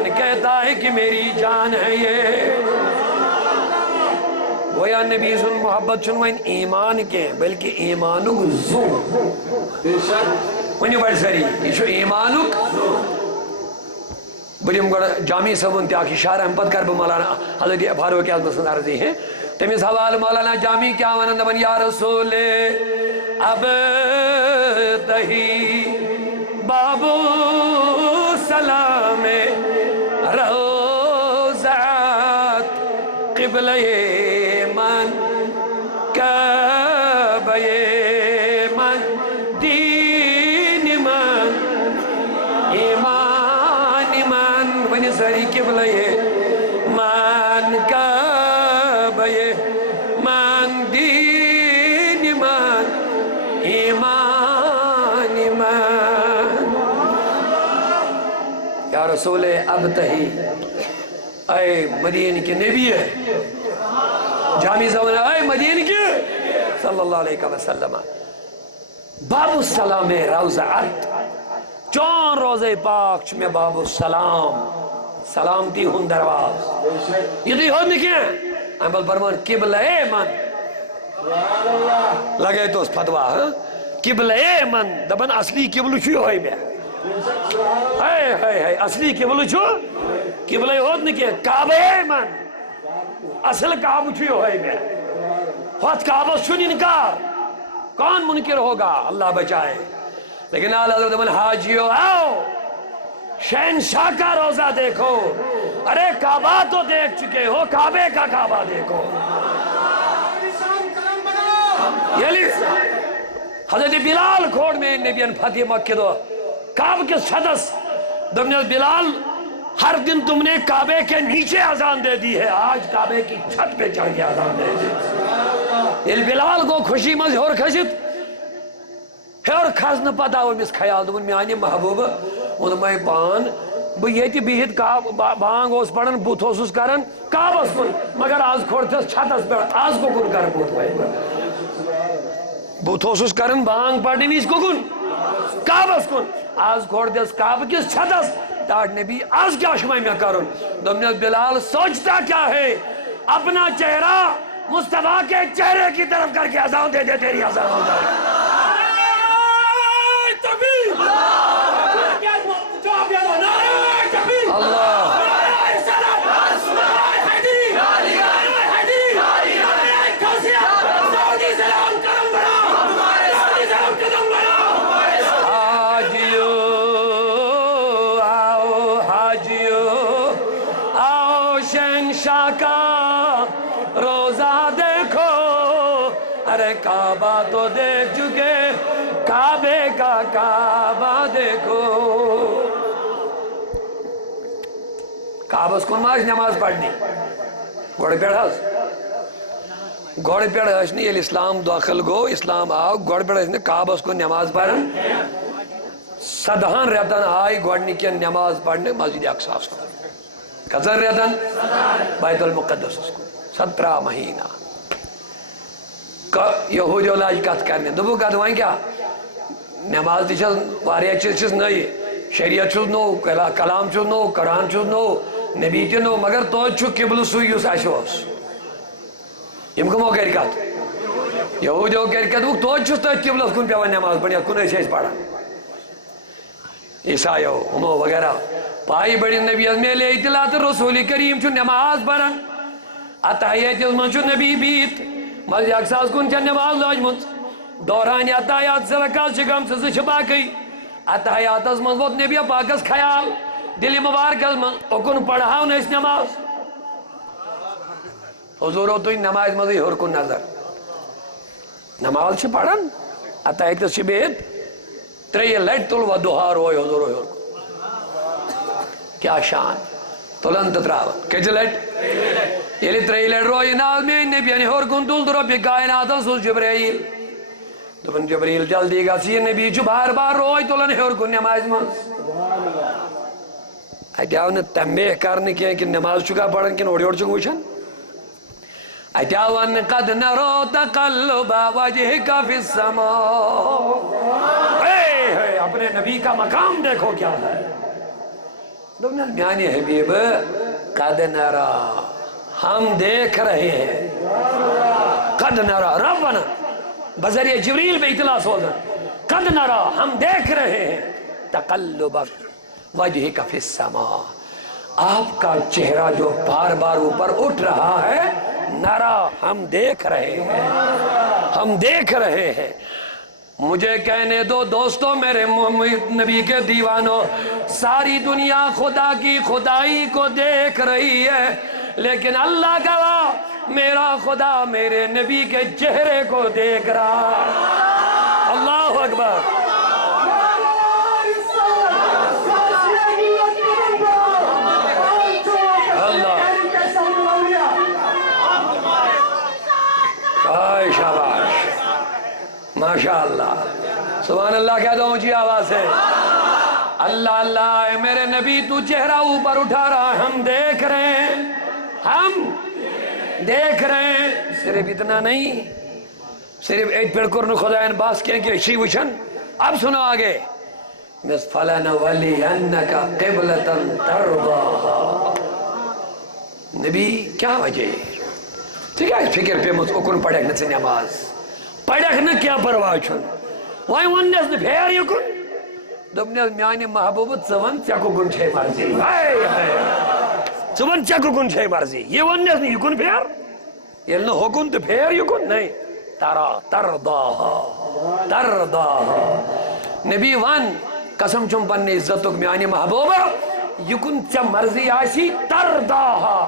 ایمان کہتا ہے کہ میری جان ہے یہ. گویا نبی سن محبت چھن وین ایمان کے بلکہ ایمانک زو ونیو بڑھ سری یہ چھو ایمانک بڑیم گوڑا جامعی صاحبن تیاک اشارہ ہم پت کر بو مولانا حضرت فاروق اعظم سن عرضی ہیں تمیز حوال مولانا جامعی کیا ونند من یا رسول اب تہی بابو سلام روزات قبلہ من کعبہ من دین من ایمان من ونی ساری قبلہ من کعبہ من دین من ایمان من. یا رسول ابتہی اے مدین کے نبی ہے جامعی زمان اے مدین کے صلی اللہ علیہ وسلم باب السلام روزعت چون روزے پاک چھ میں باب السلام سلامتی ہون درواز یہ دی ہون نکیں ہم بل برمان قبلہ من لگے تو اس فتوہ قبلہ من دبن اصلی قبلہ چھوئی ہوئی میں اصلی قبلہ چھو قبلہ ہون نکیں کعبہ من اصل کعبہ چھوئی ہوئی میں خود کعبہ سن انکار کون منکر ہوگا اللہ بچائے لیکن آل حضرت من حاجیو آؤ شہنشاہ کا روزہ دیکھو ارے کعبہ تو دیکھ چکے ہو کعبے کا کعبہ دیکھو حضرت بلال کھوڑ میں نبیان فتح مکہ دو کعب کے صدس دمنے بلال ہر دن تم نے کعبے کے نیچے اذان دے دی ہے آج کعبے کی چھت پہ چڑھ کے اذان دے دی بلال کو خوشی مز ہور کھسد ہور کھس نہ پتہ وہ مس خیال دون میانی محبوب ان میں پان بہ یہ بہت بانگ اس پڑھن بت اس کرن کعبس کن مگر آز کھوڑتس چھتس پہ آز کو کن کر بت اس کرن بانگ پڑھنے ویس کو کن کعبس کن آز کھوڑتس کعب کس چھتس تاٹ نبی آز کیا شمائی میں کرن دمنے بلال سوچتا کیا ہے اپنا چہرہ مصطفیٰ کے چہرے کی طرف کر کے اذان دے دے تیری اذان ہو جائے اللہ حاجیو آؤ حاجیو آؤ شہنشاہ کا روزہ دیکھو ارے کعبہ تو دیکھ چکے کعبے کا کعبہ دیکھو کعبس کن ماش نماز پڑھنی گوڑ پیڑ ہس گوڑ پیڑ ہسنی یل اسلام داخل گو اسلام آو گوڑ پیڑ ہسنی کعبس کن نماز پڑھن صدہان ریتن آئی گوڑنی کی نماز پڑھنے مسجد اقصاص کو کذر ریتن بیت المقدس کو 17 مہینہ یہودی علاج کت کرنے دبو کت وائن کیا نماز دی چھس واریہ چیز چھس نئی شریعت چھس نو کلام چھس نو قرآن چھس نو نبی تی نو مگر تو چھو قبل سویوس ایشوس یم کمو کر کت یہودیو کر کت وہ تو چھس تو قبل کن پیوا نماز پڑھنی کن ایسے پڑھا عیسائیو ہمو وغیرہ پائی بڑی نبی از میلے اطلاعات رسول کریم چھو نماز پڑھن اتحیات از من چھو نبی بیت مسجد اقصاص کن چھن نماز لاج منت دورانی اتحیات سے رکاز شکم سے چھپا گئی اتحیات از من وقت نبی پاکس خیال دلی مبارک از من اکن پڑھاؤ نا اس نماز حضورو تو نماز مزی ہر کن نظر نماز چھ پڑھن اتحیات چھ بیت تری لٹ تل و دوہار ہوئی حضورو ہر کن کیا شان تلن تتراو کچھ لٹ یلی تری لٹ روئی ناز میں نبی ہر کن تل در ربی کائنات سوز جبرائیل دبن جبریل جلدی گا سی نبی جو بار بار روئی تلن ہر کن نماز مز اتیاو نے تنبیح کرنے کیا کہ نماز چکا پڑھن کن اوڑی اوڑ چکا وچھن اتیاو ان قد نرو تقلب وجہک فی السماء اے اپنے نبی کا مقام دیکھو کیا ہے دبنا میانی حبیب قد نرا ہم دیکھ رہے ہیں قد نرا ربنا بذریعہ جبریل پہ اطلاع سوزن قد نرا ہم دیکھ رہے ہیں تقلبک وجہک فی السماء آپ کا چہرہ جو بار بار اوپر اٹھ رہا ہے نرا ہم دیکھ رہے ہیں ہم دیکھ رہے ہیں مجھے کہنے دو دوستو میرے نبی کے دیوانوں ساری دنیا خدا کی خدائی کو دیکھ رہی ہے لیکن اللہ گواہ میرا خدا میرے نبی کے چہرے کو دیکھ رہا اللہ اکبر شاباش ماشاءاللہ سبحان اللہ کہہ دو اونچی آواز سے اللہ اللہ اے میرے نبی تو چہرہ اوپر اٹھا رہا ہم دیکھ رہے ہیں ہم دیکھ رہے ہیں صرف اتنا نہیں صرف ایک پھر قرن خدایان باس کہیں کہ شی وشن اب سنو آگے فَلَنَوَلِّيَنَّكَ قِبْلَةً تَرْضَاهَا نبی کیا وجہ ٹھیک ہے فکر پہ مجھ اکن پڑھک نہ نماز پڑھک نہ کیا پرواہ چھن وہی ونس نہ پھیر یکن دبنیز میانی محبوبت سون چکو گن چھے مرضی سون چکو گن چھے مرضی یہ ونس نہ یکن پھیر یہ نہ حکن تو پھیر یکن نہیں ترا ترضاها نبی ون قسم چم پنی عزتک میانی محبوبہ یکن چا مرضی آشی ترضاها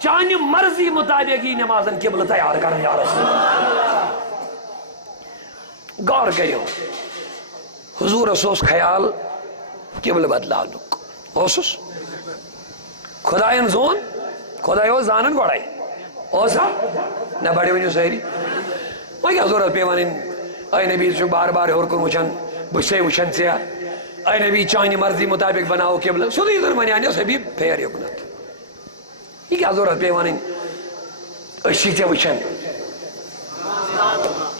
چانی مرضی مطابق ہی نمازن قبل تیار کرنے یا رسول اللہ غور کریو حضور اسوس خیال قبل بدلا لک اوسس خدایان زون خدایو زانن گوڑائی اوسا نہ بڑی ونیو سہری وہی کیا ضرورت پیوانین اے نبی جو بار بار اور کن وچن بچے وچن سیا اے نبی چانی مرضی مطابق بناو قبل سودی در منیانی اس حبیب پھیر یکنت یہ کیا ضرورت پیوانین اشیچے وچن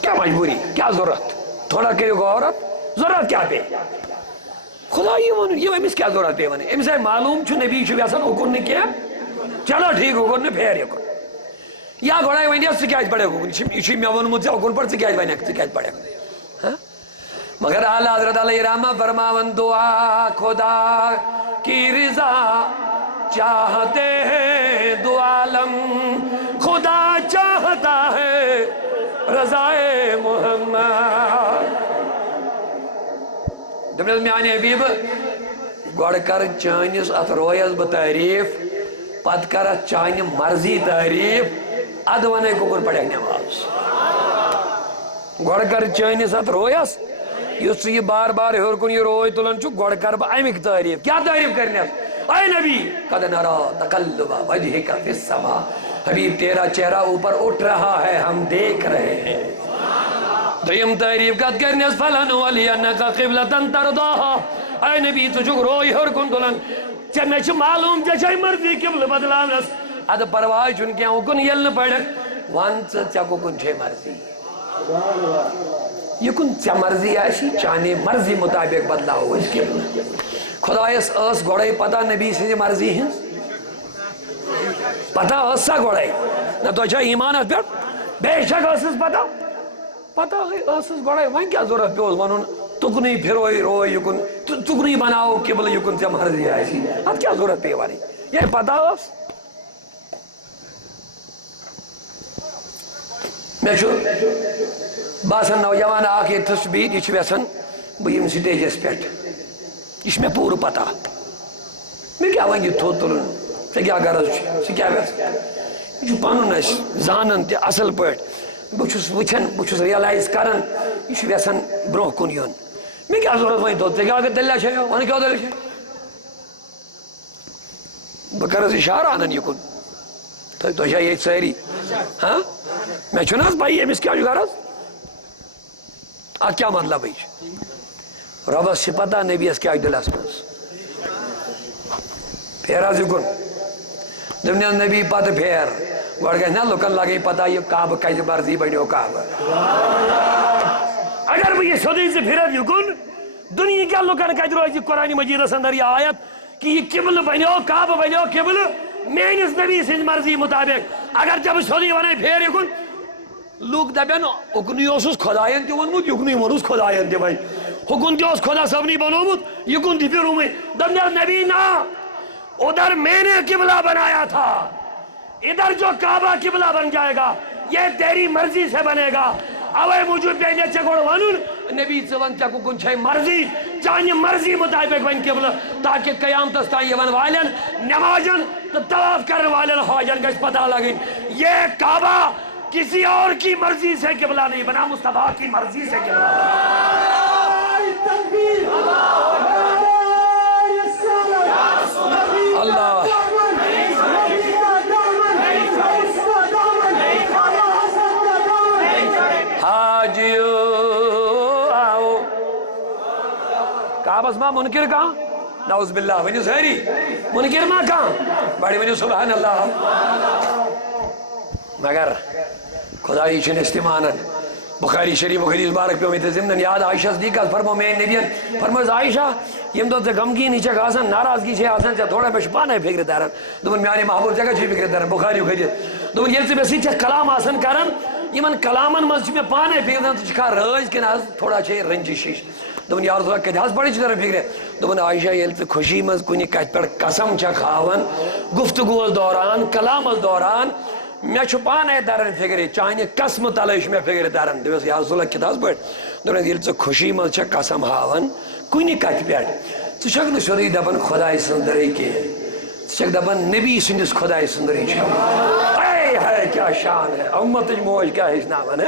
کیا مجبوری کیا ضرورت تھوڑا کریو گو عورت ضرورت کیا پہ خدا یہ امس کیا ضرورت پیوانی امس ہے معلوم چھو نبی چھو بیاسن اکن نے کیا چلو ٹھیک اکن نے پھیر یکن یا گوڑا ونی سکیاج پڑے اکن اچھی میون مجھے اکن پر سکیاج پڑے مگر اعلیٰ حضرت علیہ رحمہ فرماون دعا خدا کی رضا چاہتے ہیں دو عالم خدا چاہتا ہے رضائے محمد دمنیز میانی حبیب گوڑ کر چانیس ات رویز بتعریف پت کر چانی مرضی تعریف ادوانے کو کن پڑھے نماز گوڑ کر چانیس ات رویز یس یہ بار بار ہور کن یہ روی تلن چو گوڑ کر با ایمک تعریف کیا تعریف کرنے اے نبی قد نرا تقلب وجہک فی السماء حبیب تیرا چہرہ اوپر اٹھ رہا ہے ہم دیکھ رہے ہیں دویم تعریف قد کرنے فَلَنُوَلِيَنَّكَ قِبْلَةً تَرْضَاهَا اے نبی تجھو روی ہور کن تلن چنے چھ معلوم چاہی مرضی قبل بدلانس اد پروائی چن کیا کن یلن پڑھک وانس چکو کن چھے مرضی یہ کن چا مرضی آشی چانے مرضی مطابق بدلا ہو اس کے خدا اس گوڑائی پتا نبی سے مرضی ہیں پتا اس سا گوڑائی نہ تو اچھا ایمان ہے پھر بے شک اس پتا پتا ہے اس گوڑائی وہیں کیا ضرورت پہ اس ونون تکنی پھروئی روئی یکن تکنی بناو قبل یکن چا مرضی آشی اب کیا ضرورت پہ وانی یہ پتا اس میں چھو باسن نوجوان آکے تشبیت یہ ویسن بیم سٹیجس پیٹ اس میں پور پتا میں کیا ونگی تھو تلن سے کیا غرض سے کیا ویس یہ پانون اس زانن تے اصل پیٹ بچھس وچھن بچھس ریالائز کرن یہ ویسن بروہ کن یون میں کیا ضرورت وہیں تو تے کیا کہ دلہ چھے وہاں کیا دلہ چھے بکرز اشارہ آنن یکن تو شاید یہ سہری ہاں میں چناز بھائی یہ مس کیا جو غرض آج کیا مطلب بھائی رب سے پتا نبی اس کیا دل اسمس پھیرا ذکر دمنے نبی پت پھیر گوڑ گئے نا لکن لگے پتا یہ کعب کیسے مرضی بڑھو کعب اگر بھی یہ سودی سے پھیرا ذکر دنیا کیا لکن کہتے رہے قرآن مجید اندر یہ آیت کہ یہ قبل بنیو کعبہ بنیو قبل میانس نبی سن مرضی مطابق اگر جب سیودی ون پھیر یکن لوگ دپن اکنی اس خدائن تہ وونمت یکنی وونس خدائن تہ ون ہکن تہ خدا صبنی بنومت یکن تہ پھرومے دپن نبی نا ادھر میں نے قبلہ بنایا تھا ادھر جو کعبہ قبلہ بن جائے گا یہ تیری مرضی سے بنے گا اوے موجود پیجے چکوڑ ونن نبی ون چکو کن چھے مرضی چانی مرضی مطابق ون قبلہ تاکہ قیامت تائیں یہ ون والن نمازن تو طواف کرنے والن حاجن گش پتہ لگیں یہ کعبہ کسی اور کی مرضی سے قبلہ نہیں بنا مصطفیٰ کی مرضی سے قبلہ اللہ حاجیو آؤ کعبہ اسمہ منکر کہاں نعوذ باللہ ونیو سہری منکر ماں کہاں بڑی ونیو سبحان اللہ مگر خدای چن استمانن بخاری شریف بخاری مبارک پہ امیت زمنن یاد عائشہ صدیقہ فرمو میں نبیان فرمو عائشہ یم دو تے غمگین چھ آسان ناراضگی چھ آسان چھ تھوڑا بش پانے فکر دارن دون میانی محبوب جگہ چھ فکر دارن بخاری حدیث دون یہ سے بسی چھ کلام آسان کرن یمن کلامن مز میں پانے فکر دارن تو چھ راز کے ناز تھوڑا چھ رنجشش دون یا رسول اللہ کدی ہاس پڑی چھ دارن فکر دون عائشہ یل تے خوشی مز کنی کت پر قسم چھ کھاون گفتگو دوران کلام دوران میں چھ پانے دارن فکر چاہنے قسم تلش میں فکر دارن دوس یا رسول اللہ کتاس پڑ دون یل تے خوشی مز چھ قسم ہاون کنی کت پیٹ ژٕ چھکھ نہٕ سیوٚدُے دپان خۄداے سٕنٛز دٔرے کینٛہہ ژٕ چھکھ دپان نبی سٕنٛدِس خۄداے سٕنٛز دٔرے چھِ اے ہے کیٛاہ شان ہے اُمتٕچ موج کیٛاہ ہیٚچھناوان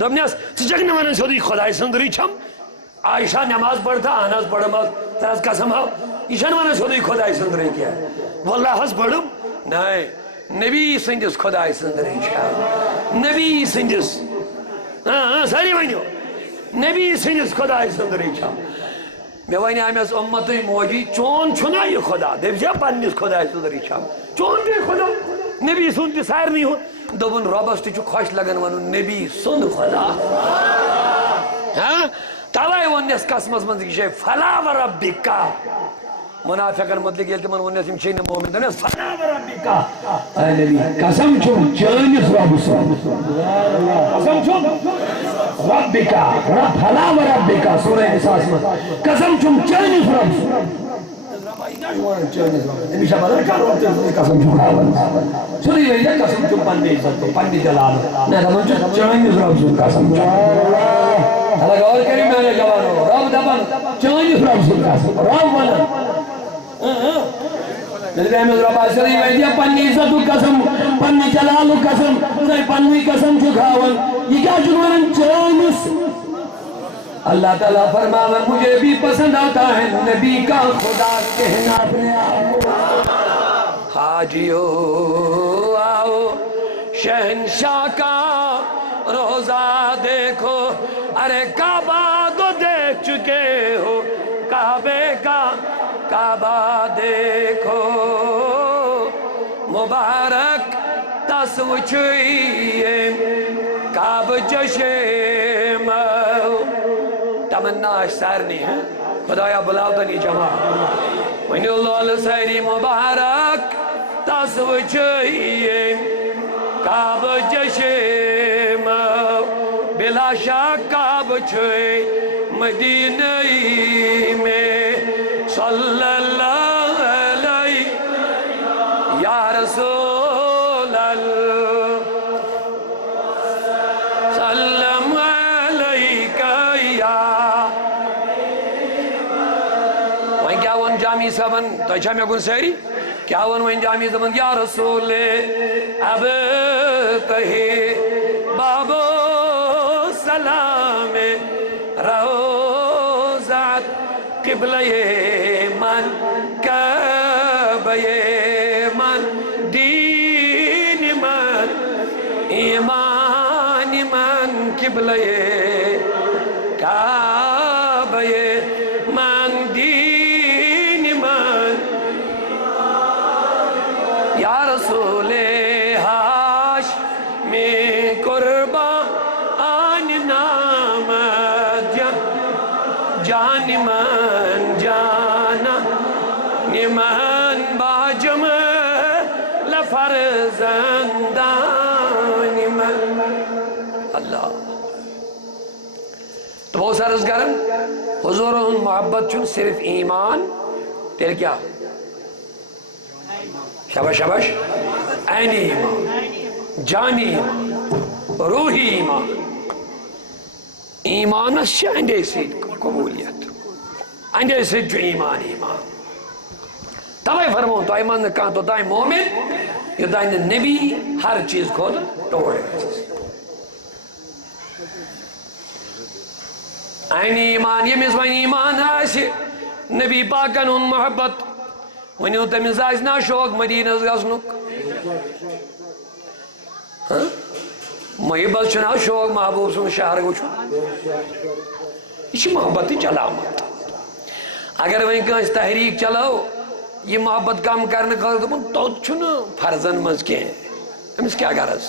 دوٚپنَس ژٕ چھکھ نہٕ وَنان سیوٚدُے خۄداے سٕنٛز دٔرے چھم عائشہ نماز پڑھتا اہن حظ پڑھم حظ ژٕ حظ قسم ہاو یہِ چھَنہٕ وَنان سیوٚدُے خۄداے سٕنٛز دٔرے کینٛہہ واللہ حظ پٔرٕم نَے نبی سٕنٛدِس خۄداے سٕنٛز دٔرے چھِ نبی سٕنٛدِس سٲری ؤنِو نبی سٕنٛدِس خۄداے سٕنٛز دٔرے چھم میں ونیا امس امتٕچ موجی چون چھُنا یہِ خۄدا دٔپزِ پننِس خۄداے سٕنٛز دٔرے چھم چون تہِ خۄدا نبی سُنٛد تہِ سارنٕے ہُنٛد دوٚپُن رۄبس تہِ چھُ خۄش لگان ونُن نبی سُنٛد خۄدا توے ووٚننس قسمس منٛز یہِ چھے فلا وربِکا منافقن متعلق ییٚلہِ تِمن ووٚننس یِم چھے نہٕ مومن دوٚپنس فلا وربِکا اے نبی قسم چھُم چٲنِس رۄبہٕ سُنٛد قسم چھُم ربِکا فلا وربِکا سورہ نساء منٛز قسم چھُم چٲنِس رۄبہٕ سُنٛد أمِس چھا بدل کانٛہہ رۄب تٔمۍ سٕنٛزٕے قسم چھُم ہاوان سیوٚدُے ؤنِتھ قسم چھُم پننہِ عزت پننہِ جلالہٕ نہ دپان چھُ چٲنِس رۄبہٕ سُنٛد قسم اللہ غور کٔرِو میٛانیو جوانو رۄب دپان چٲنِس رۄبہٕ سُنٛد قسم رۄب ونان أمِس رۄب آسہِ سیوٚدُے ؤنِتھ پننہِ عزتُک قسم پننہِ جلالُک قسم ژے پننُے قسم چھُکھ ہاوان یہ کیا چھُکھ ونان چٲنِس اللہ تعالیٰ فرماون مجھے بھی پسند آتا ہے نبی کا خدا کہنا اپنے آپ حاجیو آؤ شہنشاہ کا روزہ دیکھو ارے کعبہ کو دیکھ چکے ہو کعبے کا کعبہ دیکھو مبارک تس وچھئیے کعبہ جشیم تمنا سارنی ہے خدایا بلاو دنی جمع ونیو لول سیری مبارک تس وچھئیے کعبہ جشیم بلا شک کعبہ چھئے مدینہ میں صلی اللہ علیہ یا رسول اللہ سلم علیکہ یا وہیں کیا ون جامی صاحبن تو اچھا میں کن سہری کیا ون وہیں جامی صاحبن یا رسول اب کہے بابو سلام روزات قبلہ من کعبہ من دین من ایمان من قبلہ کعبہ من دین من یا رسول ہاشمی قربان نام جان من جانا نمان فرزندان من. اللہ تو بہت سارے کرن حضور محبت چھن صرف ایمان تیل کیا شبش شبش عینی ایمان جانی ایمان روحی ایمان ایمان سے اندے سے قبولیت اندے سے جو ایمان توائی فرمون تو ایمان کہاں تو دائیں مومن یہ دائیں نبی ہر چیز کھود توڑے عینی ایمان یہ مزوین ایمان ہے نبی پاکن ان محبت ونیو تمیز آئینا شوق مدینہ گزنک محبت چنا شوق محبوب سن شہر گوچو یہ محبت چلامت اگر وہیں کہاں تحریک چلاو یہ محبت کام کرنے کا تو چھنا فرزن مز کے ہیں ہمیں کیا غرض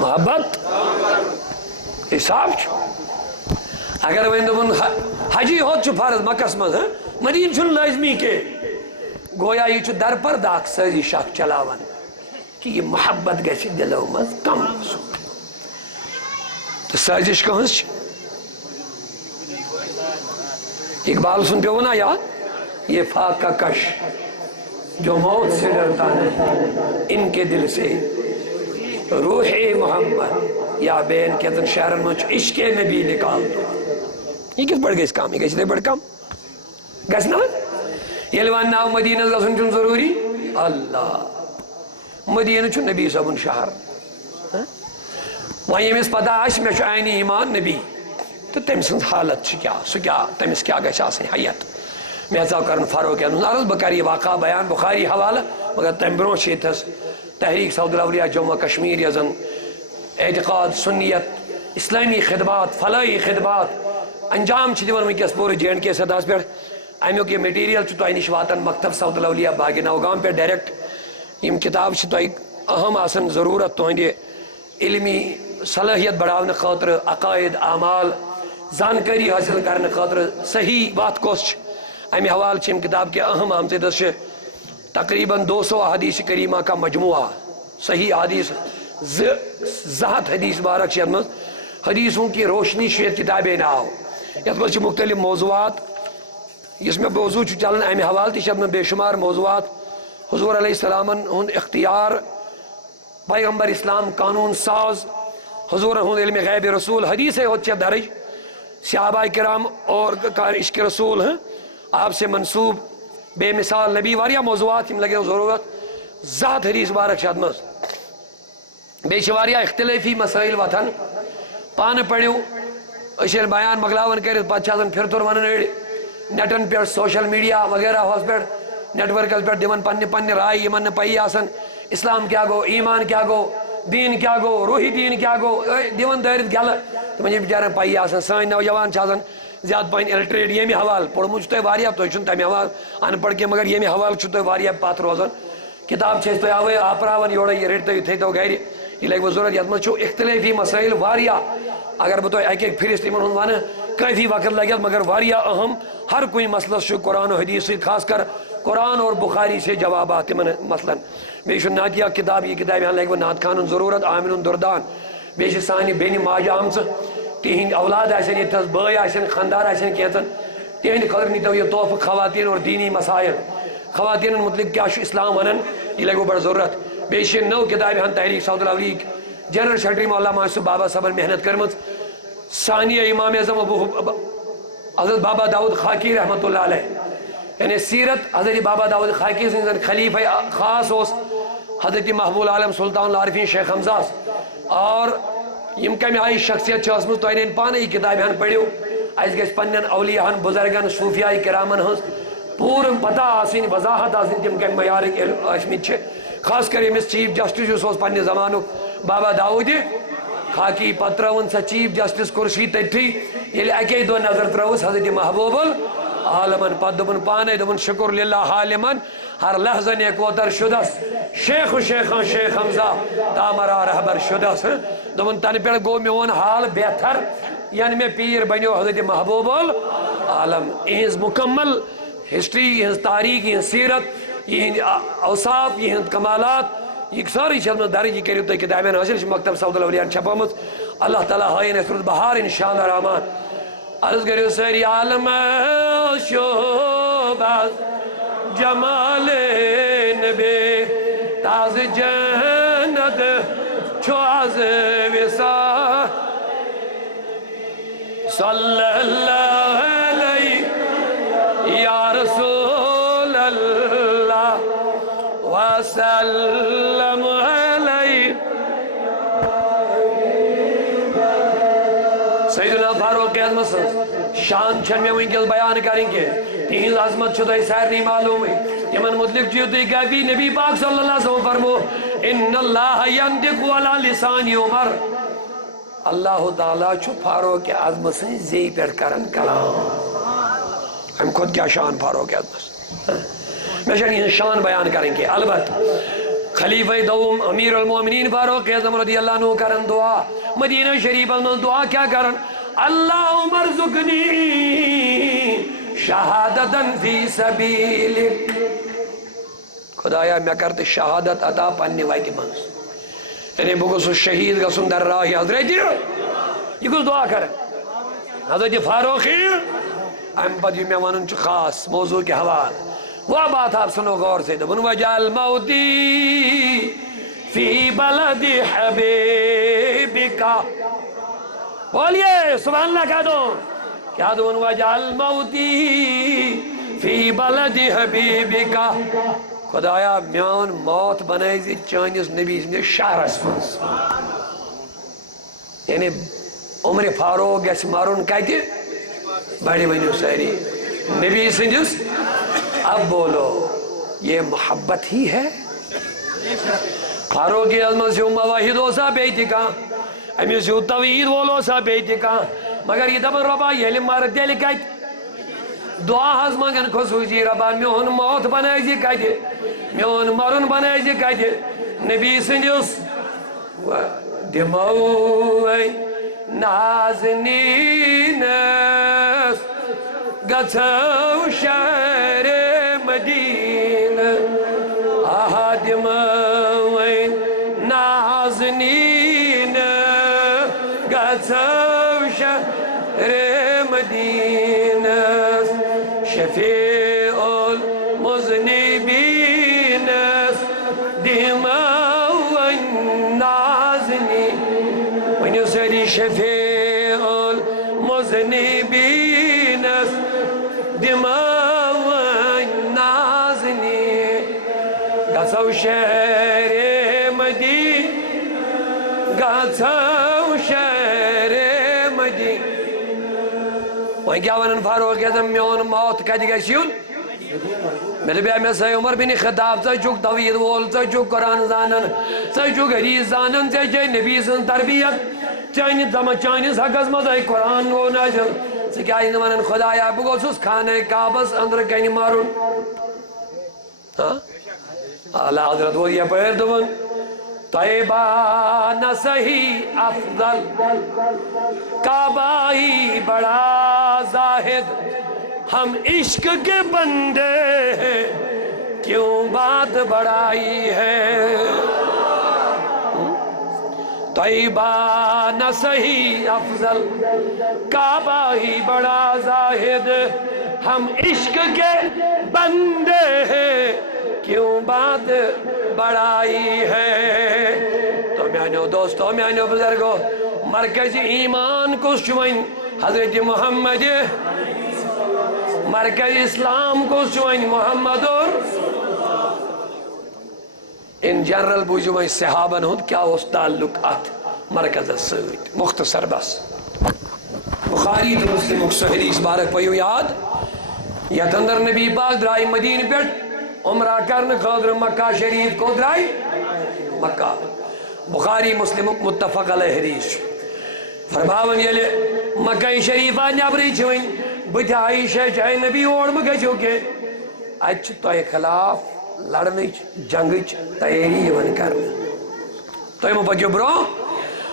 محبت حساب چھو اگر وہیں دن حجی ہوت چھو فرض مکس مز مدین چھن لازمی کے گویا یہ چھو در پر داک سازی شاک چلاوان کہ یہ محبت گیسی دلو مز کم سو تو سازش کہاں چھو اقبال سن پہ ہونا یاد یہ فاقہ کش جو موت سے ڈرتا ہے ان کے دل سے روح محمد یا بین کہتن شہرن مجھ عشق نبی نکال دو یہ کس بڑھ گئی اس کام یہ کسی دے بڑھ کام گیس نا یہ لوان ناو مدینہ گسن چون ضروری اللہ مدینہ چون نبی صاحبن شہر وہیں میں اس پتہ آش میں شعینی ایمان نبی تو تمسن حالت کیا سو کیا تمس کیا گھس آسن حیات میں ذا کرن فاروق عرض بکری واقعہ بیان بخاری حوالہ مگر تم برو شیتس تحریک سعود الاولیاء جموں کشمیر یزن اعتقاد سنیت اسلامی خدمات فلاحی خدمات انجام دیون ونکس پورے جے اینڈ کے سداس پہ امیک یہ میٹیریل تہ نش واتان مکتب سعود الاولیاء باغ نوگام پہ ڈائریکٹ یم کتاب تہ اہم آسن ضرورت تہندِ علمی صلاحیت بڑھانے خاطر عقائد اعمال زانکاری حاصل کرنے خاطر صحیح بات کوس امی حوال یم کتاب کے اہم آمتدس تقریباً 200 حدیث کریمہ کا مجموعہ صحیح حدیث زہت حدیث بارک شرمز حدیثوں کی روشنی شیط کتابیں ناو یت مجھ مختلف موضوعات اس میں موضوع چلن امی حوال تی شبن بے شمار موضوعات حضور علیہ السلام ہند اختیار پیغمبر اسلام قانون ساز حضور ہند علم غیب رسول حدیث ہے ہوتی درج صحابہ کرام اور عشق رسول ہیں آپ سے منصوب بے مثال نبی واریہ موضوعات ہم لگے ضرورت ذات حدیث بارک شادمز بے شواریہ اختلافی مسائل وطن پان پڑھو اشیر بیان مغلاون کرے پاچھازن پھر تور ونن نیٹن پہ سوشل میڈیا وغیرہ ہوس پہ نیٹ ورکس پہ دن پنہ رائے یمن پی آسن اسلام کیا گو ایمان کیا گو دین کیا گو روحی دین کیا گو دن دارت گل تو مجھے بچارن پی آسن سان نوجوان چھ زیادہ پہن الٹریٹ یمی حوال پوڑمت تھی واریاہ تھی تمہ حوال ان پڑھ کے مگر یمی حوال تھی واریاہ پتھ روزان کتاب تھی اوے آپراون یورے یہ رٹ تھی تو گھر یہ لگو ضرورت یت مجھ اختلافی مسائل واریاہ اگر بہ تھی اکہ پھرست ان ون کافی وقت لگت مگر واریاہ اہم ہر کوئی مسلس قرآن و حدیث سے خاص کر قرآن اور بخاری سے جوابات مثلاً بیش نعتیہ کتاب یہ کتاب یہاں لگو نعت خانن ضرورت عامل دردان بیش سانی بین ماجہ آمچ تہند اولاد آسن یتس بھائی آسن خاندار آسن کیتن تہند خاطر نیتو یہ تحفہ خواتین اور دینی مسائل خواتین مطلب کیا اسلام ونن یہ لگو بڑا ضرورت بیش نو کتاب یہاں تحریک سعود الاولیاء جنرل سیکرٹری مولانا محسوب بابا صاحب محنت کرمت ثانیہ امام اعظم حضرت بابا داؤد خاکی رحمۃ اللہ علیہ یعنی سیرت حضرت بابا داؤد خاکی سن خلیفہ خاص ہوس حضرت محبوب عالم سلطان العارفین شیخ حمزہ اور یم کمی آئی شخصیت چاسمت تو انہیں پانے یہ کتاب ہن پڑھو اس گیس پنن اولیاء ہن بزرگان صوفیاء کرامن ہنس پور پتہ آسین وضاحت آسین تم کمی معیارک اشمت چھے خاص کر امس چیف جسٹس جو سوس پنہ زمانو بابا داؤد خاکی پترون سا چیف جسٹس کرسی تھی یل اکی دو نظر تروس حضرت محبوب عالمن پت دبن پانے دبن شکر للہ حالمن ہر لحظہ نیکوتر شدس شیخ شیخان شیخ حمزہ تامرا رہبر شدس دبن تن پہ گو میون حال بہتر یعنی میں پیر بنیو حضرت محبوب عالم اہز مکمل ہسٹری اہز تاریخ اہز سیرت یہ اوصاف یہ کمالات یہ ساری چلنا درج کرو تھی کتابیں حاصل مکتب سعود الاولیاء چھپامت اللہ تعالیٰ ہائن سورۃ بہار انشاءاللہ الرحمن عرض کرو سری عالم شوباز جمال نبی تاز جنت چواز وسا صلی اللہ علیہ یا رسول اللہ وسلم علیہ سیدنا فاروق اعظم شان چھن میں ونکس بیان کریں گے تہذ عظمت چھو تہ سارے معلوم ہے تمن متعلق چھو تہ کافی نبی پاک صلی اللہ علیہ وسلم فرمو ان اللہ ینطق علی لسان عمر اللہ تعالیٰ چھو فاروق اعظم سے زی پر کرن کلام ہم خود کیا شان فاروق اعظم میں یہ شان بیان کریں گے البتہ خلیفہ دوم امیر المومنین فاروق اعظم رضی اللہ عنہ کرن دعا مدینہ شریف میں دعا کیا کرن اللہم ارزقنی شہادتا فی سبیلک خدایا میں کرتے شہادت عطا پنی وائٹی منز یعنی بگس شہید گسن در راہ حضرت یہ کس دعا کرن حضرت فاروقی ام پتہ میں ونن چھ خاص موضوع کے حوالہ وہ بات آپ سنو غور سے دبن وجعل موتی فی بلد حبیبکا بولیے سبحان اللہ کہہ دو کیا دو وجعل موتی فی بلد حبیبکا خدایا میان موت بنائی زی چانیس نبی نے شہر اسفنس یعنی عمر فاروق گیس مارون کہتے بڑی بنی ساری نبی سنجس اب بولو یہ محبت ہی ہے فاروق اعظم سے مواحد ہو سا بیٹی کا امی سے توحید بولو سا بیٹی کا مگر یہ دبن ربا یہ مار دل کہت دعا حض مگن خصوصی ربا میون موت بنائی جی کہتے میون مرون بنائی جی کہتے نبی سنجس دموئی نازنینس گھو شہر مدینہ دموئی نازنین گھو شہر مدینہ شفیع المذنبین دموئی نازنین ونیو سری شفیع المذنبین دموئی نازنین گھو شہر مدینہ گھو شہر مدینہ وہیں کیا ونن فاروق اعظم میون موت کہتے گئے سیون میرے بیائی میں سے عمر بن خطاب سے چک توحید وول سے چک قرآن زانن سے چک حدیث زانن سے چاہے نبی سن تربیت چاہے چانیس حقس مزائی قرآن وہ نازل سے کیا ہی نمانن خدایا بگو سس کھانے کعبس اندر کہنی مارون اللہ حضرت وہ یہ پیر دون طیبہ نسہی افضل کعبہ ہی بڑا زاہد ہم عشق کے بندے ہیں کیوں بات بڑائی ہے طیبہ نسہی افضل کعبہ ہی بڑا زاہد ہم عشق کے بندے ہیں کیوں بات بڑائی ہے تو میانو دوستو میانو بزرگو مرکز ایمان کو شوئن حضرت محمد مرکز اسلام کو شوئن محمد اور ان جنرل بوجھو میں صحابہ ہوں کیا اس تعلقات مرکز السوید مختصر بس بخاری تو مسلم اکسو حدیث بارک پیو یاد یا تندر نبی پاک درائی مدین پیٹ عمرہ کرن خاطر مکہ شریف کو درائی مکہ بخاری مسلم متفق علیہ حدیث فرماون یلے مکہ شریفہ نیبری چھوئیں بتہ عائشہ چاہے نبی اور مگہ چوکے اچھ تو خلاف لڑنے جنگ تیاری ون کرنے تو یہ پکیو برو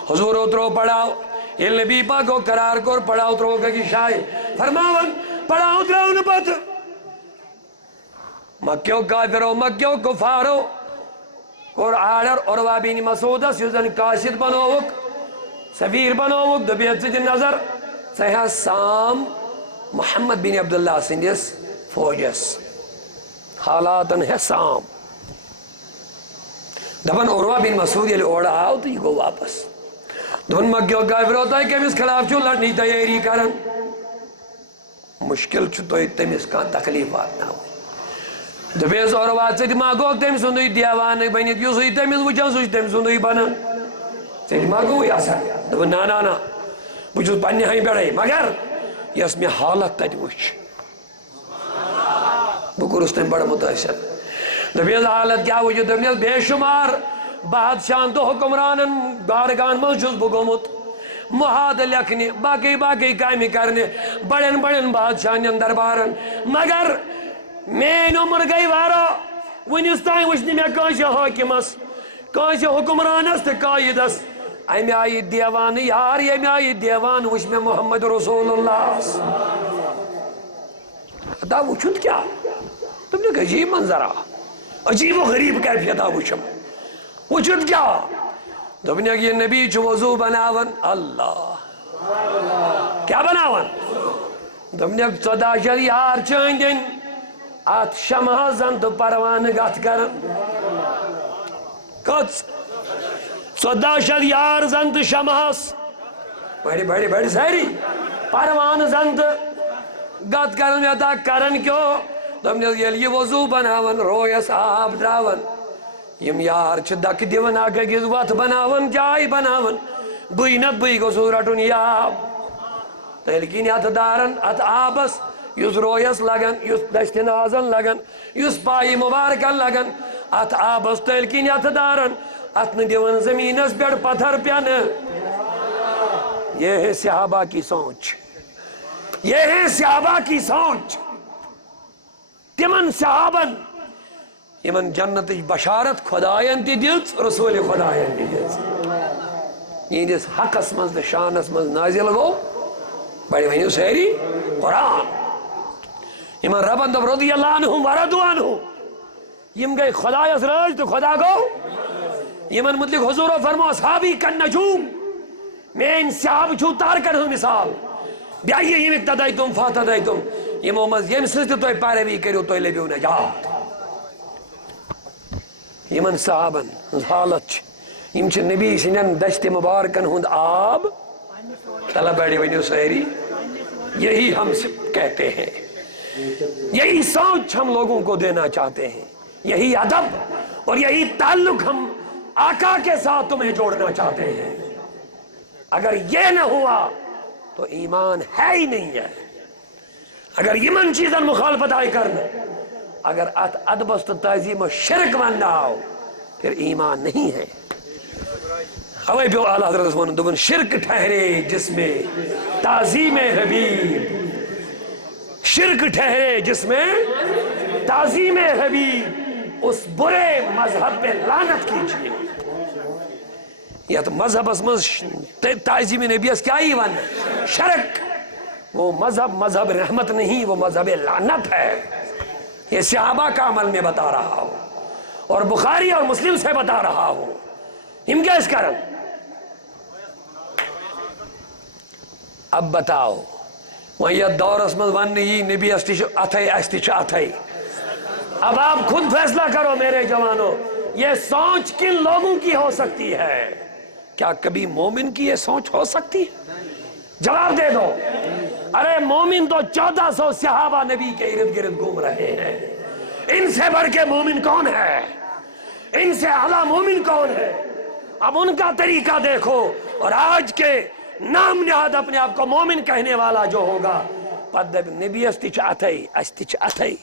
حضور اترو پڑھاؤ یہ نبی پاک کو قرار کر پڑھاؤ اترو کہ شاہ فرماون پڑھاؤ اترو نہ پت مکیو کافرو مکیو کفارو اور آڈر عروہ بن مسعودس یزن کاشد بنوک سفیر بنوک دبیت سے نظر سیاح سام محمد بن عبداللہ سندس فوجس حالاتن ہے سام دبن عروہ بن مسعود یہ اوڑا آؤ تو یہ گو واپس دبن مکیو کافر ہوتا ہے کہ ہم اس خلاف چھو لڑنی تیاری کرن مشکل چھو تو تمیس کا تکلیفات نہ ہوئی دبیس عروہ سے دماغو تمیس سندوی دیوان بینید یو سوی تمیس وچن سوی تمیس سندوی بنن سے دماغو یا سر دبن نا بجھو پنی ہائی بیڑے مگر یہ اس میں حالت تجوش بکر اس نے بڑا متاثر دبیس حالت کیا وجود دبیس بے شمار بادشاہن تو حکمرانن بارگان منشوز بگومت محاد لکھنے باقی کامی کرنے بڑن بادشاہن دربارن مگر مین عمر گئی وارا ونستان وشنی میں کانش حاکمس کانش حکمرانس تے قائدس امی آئی دیوان یار امی آئی دیوان وش میں محمد رسول اللہ دا وچھت کیا تم نے عجیب منظرہ عجیب و غریب کیفیت وچھم وچھت کیا تم نے یہ نبی چو وضو بناون اللہ کیا بناون تم نے صدا شریار چاندن آت شمہ زند پروان گت کرن کچھ صدا شریار زند شمہ بڑی سہری پروان زند گت کرن ویتا کرن کیوں تم نے یہ وضو بناون رویس آب دراون یم یار چھ دک دیون آگے گز وات بناون جائی بناون بینت بی کو سورٹون یاب تلکین ات دارن ات آبس یس رویس لگن یس دشت نازن لگن یس پائی مبارکن لگن ات آبس تلکین ات دارن ات دیون زمینس بیڑ پتھر پیان یہ ہے صحابہ کی سوچ یہ ہے صحابہ کی سوچ تمن صحابن یمن جنت بشارت خدایان تی دیت رسول خدایان تی دیت یہ جس حق اسمز شان اسمز نازل گو بڑی بھائیو سہری قرآن یمن ربن دب رضی اللہ عنہ وردو عنہ یم گئی خدای اس راج تو خدا گو یمن مطلق حضور و فرمو اصحابی کن نجوم میں ان صحاب چھو تار کر ہوں مثال بیائیے یم اقتدائی تم فاتدائی تم یم اومز یم سلسل توی پارے بھی کریو توی لے بیو نجات یمن صحابن حالت یم چھ نبی سنن دشت مبارکن ہند آب چلا بیڑی ونیو سہری یہی ہم سے کہتے ہیں یہی سوچ ہم لوگوں کو دینا چاہتے ہیں یہی ادب اور یہی تعلق ہم آقا کے ساتھ تمہیں جوڑنا چاہتے ہیں اگر یہ نہ ہوا تو ایمان ہے ہی نہیں ہے اگر یمن چیزن مخالفت آئی کرنا اگر ادبست تعظیم و شرک ماننا ہو پھر ایمان نہیں ہے ہوائی پیو اعلیٰ حضرت عثمان دبن شرک ٹھہرے جس میں تعظیم حبیب شرک ٹھہرے جس میں تعظیم حبیب اس برے مذہب پہ لعنت کیجئے یا تو مذہب اسمز تعظیم نبی اس کیا ہی ون شرک وہ مذہب رحمت نہیں وہ مذہب لعنت ہے یہ صحابہ کا عمل میں بتا رہا ہوں اور بخاری اور مسلم سے بتا رہا ہوں ہم کیا اس کرن اب بتاؤ وہاں یہ دور اسمد ون یہ نبی استیچ اتھائی اب آپ خود فیصلہ کرو میرے جوانوں یہ سوچ کن لوگوں کی ہو سکتی ہے کیا کبھی مومن کی یہ سوچ ہو سکتی ہے جواب دے دو ارے مومن تو 1400 صحابہ نبی کے ارد گرد گھوم رہے ہیں ان سے بڑھ کے مومن کون ہے ان سے اعلیٰ مومن کون ہے اب ان کا طریقہ دیکھو اور آج کے نام نہاد اپنے آپ کو مومن کہنے والا جو ہوگا پدب نبی استیچ اتھائی